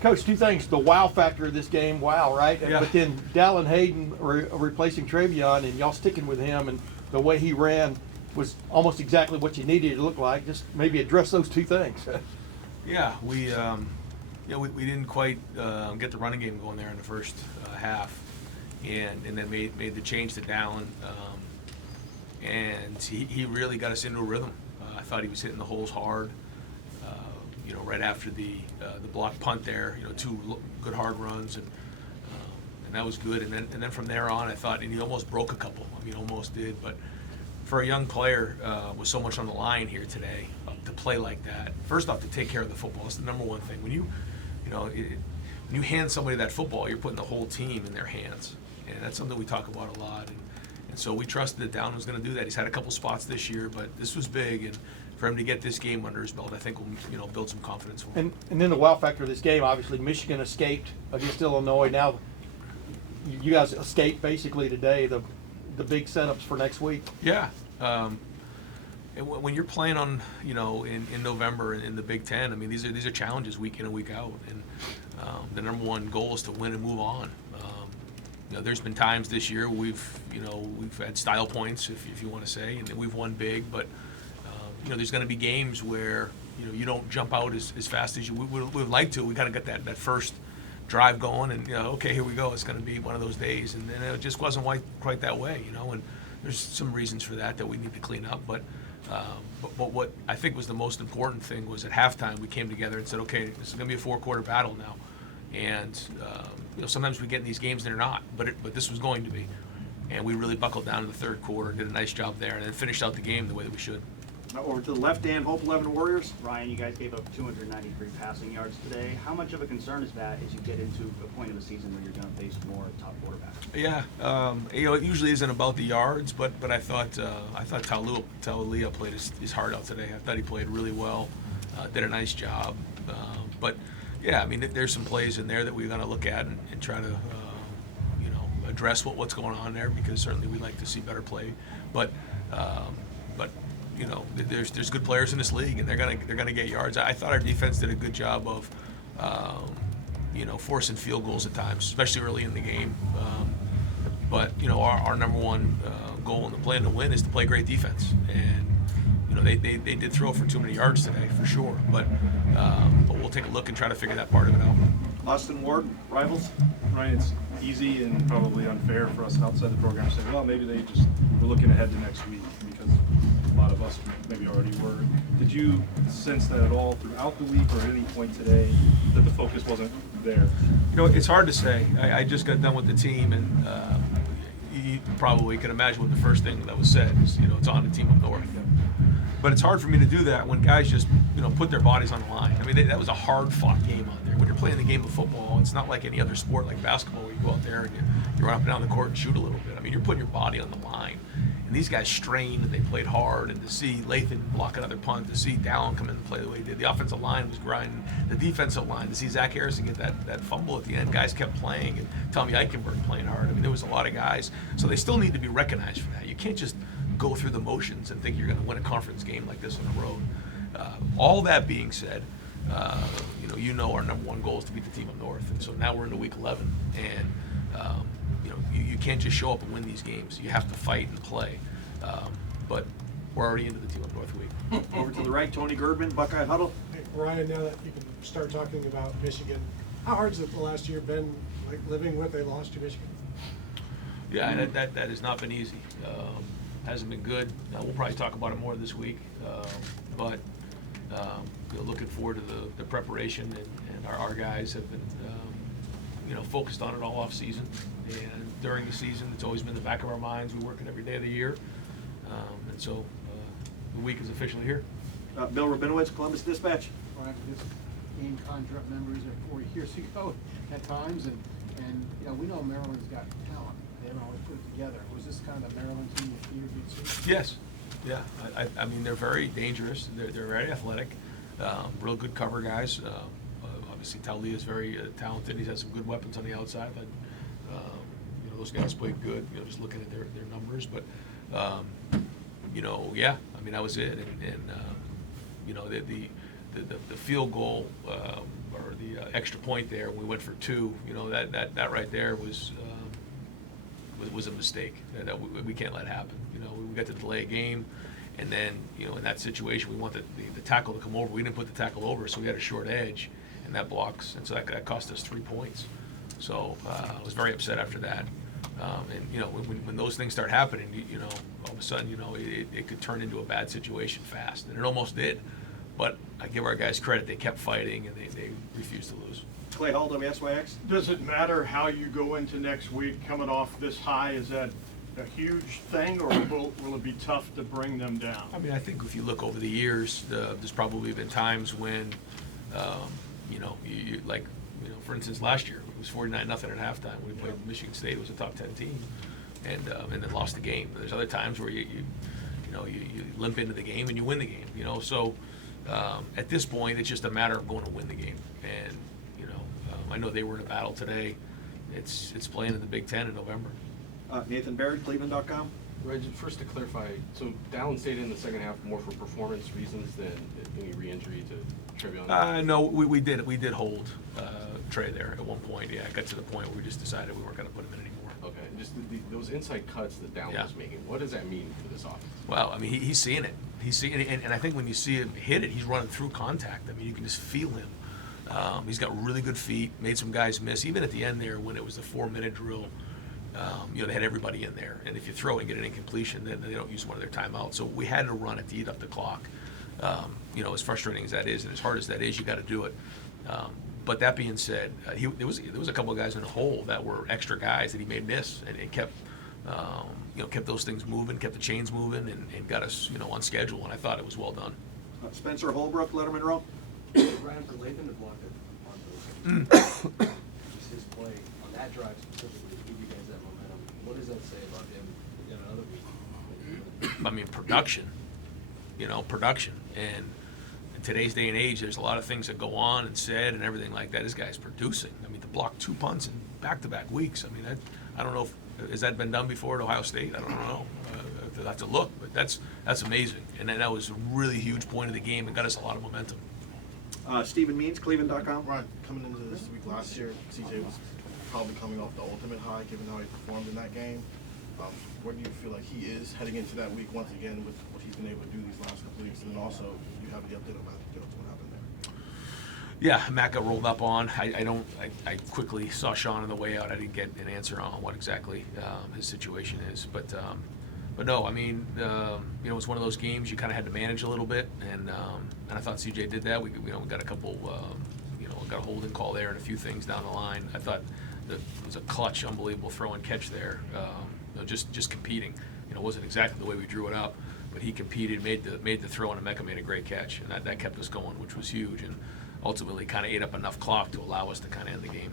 Coach, two things. The wow factor of this game, wow, right? Yeah. But then Dallin Hayden replacing Travion and y'all sticking with him, and the way he ran was almost exactly what you needed it to look like. Just maybe address those two things. Yeah, we didn't quite get the running game going there in the first half, and then made the change to Dallin, and he really got us into a rhythm. I thought he was hitting the holes hard. Right after the block punt there, two good hard runs, and that was good. And then from there on, I thought, and he almost broke a couple. I mean, almost did. But for a young player with so much on the line here today, to play like that, first off, to take care of the football is the number one thing. When you hand somebody that football, you're putting the whole team in their hands, and that's something we talk about a lot. And so we trusted that Dallin was going to do that. He's had a couple spots this year, but this was big, and for him to get this game under his belt, I think will build some confidence for him. And then the wow factor of this game, obviously, Michigan escaped against Illinois. Now you guys escaped basically today. The big setups for next week. Yeah. And when you're playing on, in November in the Big Ten, I mean, these are challenges week in and week out, and the number one goal is to win and move on. There's been times this year we've had style points, if you want to say, and we've won big, but there's going to be games where you don't jump out as fast as you would like to. We got to get that first drive going, and okay, here we go. It's going to be one of those days, and then it just wasn't quite that way, and there's some reasons for that we need to clean up. But what I think was the most important thing was at halftime we came together and said, okay, this is going to be a 4-quarter battle now, and sometimes we get in these games and they're not, but this was going to be, and we really buckled down in the third quarter, did a nice job there, and then finished out the game the way that we should. Now over to the left, Dan, Hope 11 Warriors. Ryan, you guys gave up 293 passing yards today. How much of a concern is that as you get into a point of the season where you're going to face more top quarterbacks? Yeah, it usually isn't about the yards, but I thought Talia played his heart out today. I thought he played really well, did a nice job. But yeah, I mean, there's some plays in there that we're going to look at and try to address what's going on there, because certainly we like to see better play, but. There's good players in this league, and they're gonna get yards. I thought our defense did a good job of, forcing field goals at times, especially early in the game. But our number one goal in the plan to win is to play great defense, and they did throw for too many yards today for sure. But we'll take a look and try to figure that part of it out. Austin Ward, Rivals. Ryan, it's easy and probably unfair for us outside the program to say, well, maybe they just were looking ahead to next week, because a lot of us maybe already were. Did you sense that at all throughout the week or at any point today that the focus wasn't there? It's hard to say. I just got done with the team, and you probably can imagine what the first thing that was said is, it's on the team up north. But it's hard for me to do that when guys just, put their bodies on the line. I mean, that was a hard-fought game out there. When you're playing the game of football, it's not like any other sport like basketball where you go out there and you run up and down the court and shoot a little bit. I mean, you're putting your body on the line. And these guys strained and they played hard, and to see Lathan block another punt, to see Dallin come in and play the way he did. The offensive line was grinding. The defensive line, to see Zach Harrison get that fumble at the end, guys kept playing, and Tommy Eichenberg playing hard. I mean, there was a lot of guys. So they still need to be recognized for that. You can't just go through the motions and think you're going to win a conference game like this on the road. All that being said, our number one goal is to beat the team up north, and so now we're into week 11, and you can't just show up and win these games. You have to fight and play, but we're already into the team up north week. Over to the right, Tony Girdman, Buckeye Huddle. Hey, Ryan, now that you can start talking about Michigan, how hard has it the last year been, like living with a loss to Michigan? Yeah, that has not been easy. Hasn't been good. We'll probably talk about it more this week, but looking forward to the preparation, and our guys have been focused on it all off season, and during the season it's always been the back of our minds. We work it every day of the year, and so the week is officially here. Bill Rabinowitz, Columbus Dispatch. Ryan, this game conjured up memories of 4 years ago at times, and we know Maryland's got talent. They haven't always put it together. Was this kind of the Maryland team you feared you'd see? Yes. Yeah. I mean, they're very dangerous. They're very athletic. Real good cover guys. Obviously, Talia is very talented. He's had some good weapons on the outside. Those guys played good. Just looking at their numbers, but yeah. I mean, that was it. And the field goal or extra point there. We went for 2. You know, that right there was a mistake. That we can't let happen. You know, we got to delay a game, and then, you know, in that situation, we want the tackle to come over. We didn't put the tackle over, so we had a short edge, and that blocks, and so that cost us 3 points. So I was very upset after that. And, you know, when those things start happening, you know, all of a sudden, you know, it could turn into a bad situation fast, and it almost did. But I give our guys credit; they kept fighting, and they refused to lose. Clay Hall, WSYX. Does it matter how you go into next week coming off this high? Is that a huge thing, or will it be tough to bring them down? I mean, I think if you look over the years, there's probably been times when, you know, for instance, last year it was 49-0 at halftime. We played Michigan State; it was a top 10 team, and then lost the game. There's other times where you limp into the game and you win the game. You know, so at this point, it's just a matter of going to win the game. And you know, I know they were in a battle today. It's playing in the Big Ten in November. Nathan Baird, Cleveland.com. Reg, first to clarify, so Dallin stayed in the second half more for performance reasons than any re-injury to Trevion? No, we did hold Trey there at one point. Yeah, it got to the point where we just decided we weren't going to put him in anymore. Okay, just those inside cuts that Dallin was making, what does that mean for this offense? Well, I mean, he's seeing it. He's seeing it, and I think when you see him hit it, he's running through contact. I mean, you can just feel him. He's got really good feet, made some guys miss. Even at the end there, when it was the 4-minute drill, you know, they had everybody in there. And if you throw and get an incompletion, then they don't use one of their timeouts. So we had to run it to eat up the clock. You know, as frustrating as that is, and as hard as that is, you got to do it. But that being said, there was a couple of guys in the hole that were extra guys that he made miss, and it kept kept those things moving, kept the chains moving, and got us, you know, on schedule. And I thought it was well done. Spencer Holbrook, Letterman Row. Ryan for Lathan to block it on those. Just his play on that drive specifically to give you guys that momentum. What does that say about him in another week? I mean, production. You know, production. And in today's day and age, there's a lot of things that go on and said and everything like that. This guy's producing. I mean, to block 2 punts in back-to-back weeks. I mean, I don't know if has that been done before at Ohio State. I don't know. I'll have to look, but that's amazing. And that was a really huge point of the game and got us a lot of momentum. Stephen Means, Cleveland.com. Right, coming into this week last year, CJ was probably coming off the ultimate high given how he performed in that game. Where do you feel like he is heading into that week once again with what he's been able to do these last couple weeks? And then also, you have the update about what happened there. Yeah, Matt got rolled up on. I quickly saw Sean on the way out. I didn't get an answer on what exactly his situation is. But no, I mean, you know, it's one of those games you kind of had to manage a little bit, and I thought CJ did that. We got a couple, got a holding call there and a few things down the line. I thought that it was a clutch, unbelievable throw and catch there. Just competing. You know, it wasn't exactly the way we drew it up, but he competed, made the throw, and Emeka made a great catch, and that kept us going, which was huge, and ultimately kind of ate up enough clock to allow us to kind of end the game.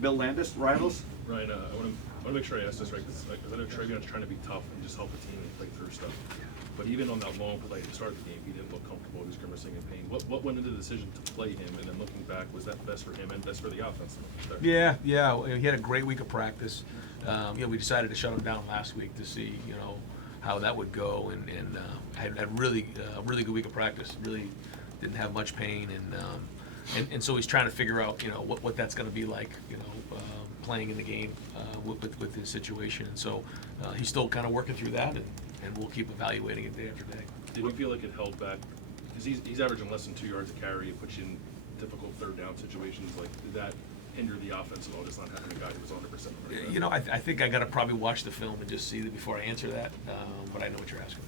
Bill Landis, Rivals. Ryan, I want to make sure I ask this right, because I know Trevion's trying to be tough and just help the team and play through stuff. But even on that long play to start the game, he didn't look comfortable. He was grimacing in pain. What went into the decision to play him? And then looking back, was that best for him and best for the offense? Yeah. He had a great week of practice. We decided to shut him down last week to see, you know, how that would go, and had really good week of practice. Really didn't have much pain, and so he's trying to figure out, you know, what that's going to be like, you know, playing in the game with his situation. And so he's still kind of working through that, and we'll keep evaluating it day after day. Did you feel like it held back? Because he's averaging less than 2 yards a carry. It puts you in difficult third down situations. Like, did that hinder the offense at all, just not having a guy who was 100% right? You know, I think I got to probably watch the film and just see that before I answer that, but I know what you're asking.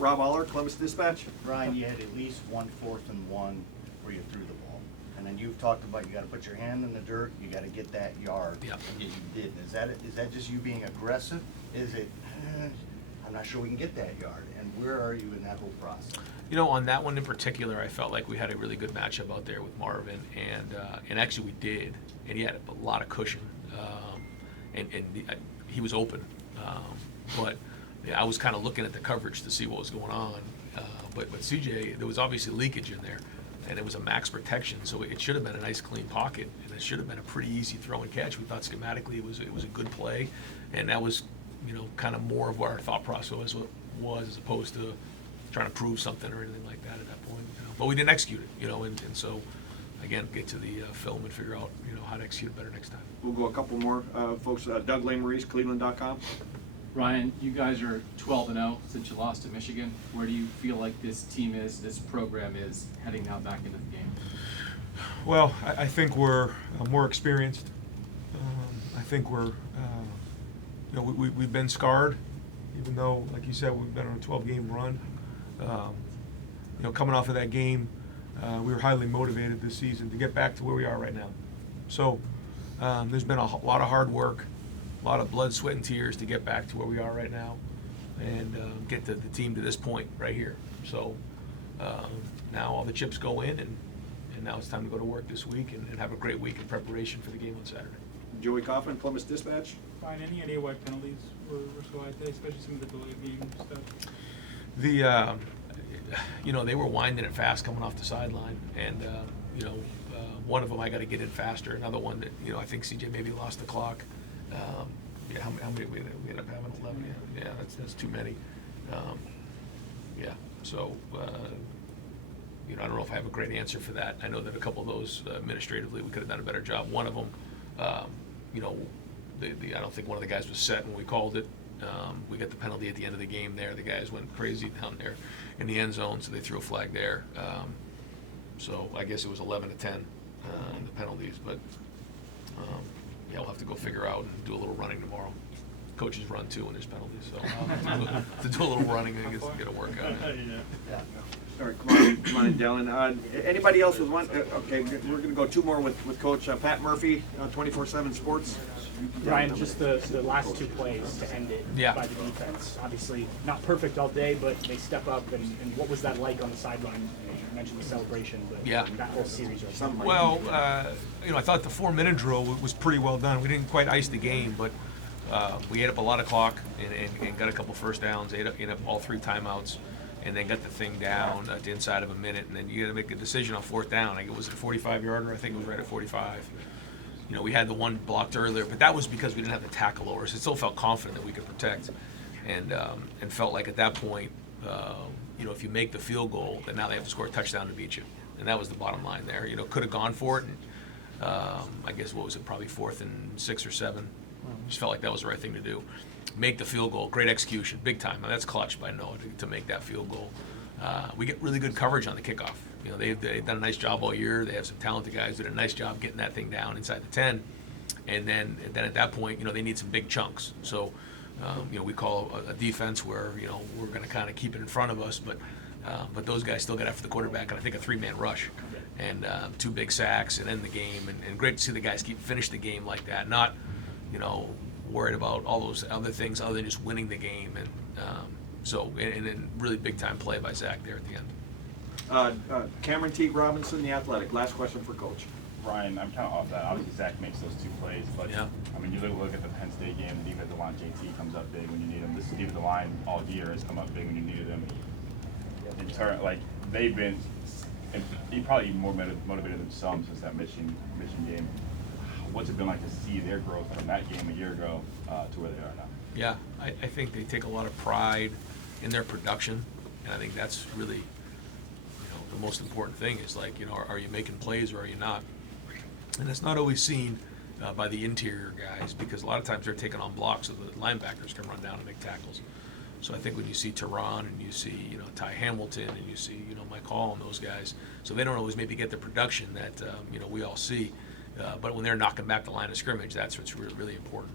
Rob Aller, Columbus Dispatch. Ryan, you had at least 1 4th and 1 where you threw the ball. And then you've talked about you got to put your hand in the dirt, you got to get that yard. Yeah. And you did. Is that just you being aggressive? Is it, I'm not sure we can get that yard? And where are you in that whole process? You know, on that one in particular, I felt like we had a really good matchup out there with Marvin, and actually we did, and he had a lot of cushion, and he was open, but I was kind of looking at the coverage to see what was going on, but CJ, there was obviously leakage in there, and it was a max protection, so it should have been a nice clean pocket, and it should have been a pretty easy throw and catch. We thought schematically it was a good play, and that was, you know, kind of more of what our thought process was as opposed to trying to prove something or anything like that at that point. You know? But we didn't execute it, you know, and so, again, get to the film and figure out, how to execute it better next time. We'll go a couple more folks. Doug Lesmerises, Cleveland.com. Ryan, you guys are 12-0 since you lost to Michigan. Where do you feel like this team is, this program is, heading now back into the game? Well, I think we're more experienced. I think we're, we've been scarred, even though, like you said, we've been on a 12-game run. Coming off of that game, we were highly motivated this season to get back to where we are right now. So there's been a lot of hard work, a lot of blood, sweat, and tears to get back to where we are right now and get the team to this point right here. So now all the chips go in, and now it's time to go to work this week and have a great week in preparation for the game on Saturday. Joey Kaufman, Columbus Dispatch. Ryan, any idea why penalties were so high today, especially some of the delayed game stuff? They were winding it fast coming off the sideline, and one of them I got to get in faster. Another one that I think CJ maybe lost the clock. How many we ended up having? 11. Yeah, that's too many. So I don't know if I have a great answer for that. I know that a couple of those administratively we could have done a better job. One of them, I don't think one of the guys was set when we called it. We got the penalty at the end of the game there. The guys went crazy down there in the end zone, so they threw a flag there. So I guess it was 11-10 in the penalties, but we'll have to go figure out and do a little running tomorrow. Coaches run too when there's penalties, so to do a little running, I guess, to get a workout. Yeah. All right, come on in, Dylan. Anybody else with one? Okay, we're going to go two more with Coach Pat Murphy, 24/7 Sports. Ryan, just the last two plays to end it by the defense. Obviously, not perfect all day, but they step up. And what was that like on the sideline? You mentioned the celebration, but that whole series. Well, I thought the 4-minute drill was pretty well done. We didn't quite ice the game, but we ate up a lot of clock and got a couple first downs, ate up all 3 timeouts, and then got the thing down to inside of a minute. And then you got to make a decision on 4th down. It was a 45-yarder. I think it was right at 45. We had the one blocked earlier, but that was because we didn't have the tackle over us. It still felt confident that we could protect, and felt like at that point, if you make the field goal, then now they have to score a touchdown to beat you, and that was the bottom line there. Could have gone for it, and I guess what was it, probably 4th and 6 or 7. Just felt like that was the right thing to do. Make the field goal, great execution, big time. Now that's clutch by Noah to make that field goal. We get really good coverage on the kickoff. They've done a nice job all year. They have some talented guys that did a nice job getting that thing down inside the 10. And then at that point, they need some big chunks. So, we call a defense where, we're going to kind of keep it in front of us, but those guys still got after the quarterback, and I think a 3-man rush and 2 big sacks and end the game. And great to see the guys finish the game like that, not, worried about all those other things other than just winning the game. And then really big time play by Zach there at the end. Cameron Teague Robinson, The Athletic. Last question for Coach. Ryan, I'm kind of off that. Obviously, Zach makes those 2 plays, but you look at the Penn State game. The defensive line, JT comes up big when you need him. This defensive line all year has come up big when you needed him. In turn, they've been, and he probably more motivated than some since that Michigan game. What's it been like to see their growth from that game a year ago to where they are now? Yeah, I think they take a lot of pride in their production, and I think that's really, the most important thing is are you making plays or are you not? And it's not always seen by the interior guys, because a lot of times they're taking on blocks so the linebackers can run down and make tackles. So I think when you see Tehran and you see Ty Hamilton and you see Mike Hall and those guys, so they don't always maybe get the production that we all see, but when they're knocking back the line of scrimmage, that's what's really, really important.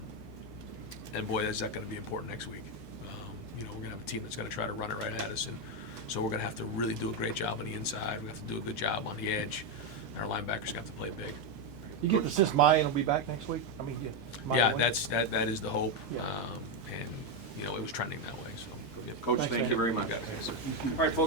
And boy, is that going to be important next week. We're going to have a team that's going to try to run it right at us, and so we're going to have to really do a great job on the inside. We have to do a good job on the edge, and our linebackers have to play big. You get the sense Mayan will be back next week? That is the hope, and it was trending that way. So, Coach, thank you very much. All right, folks.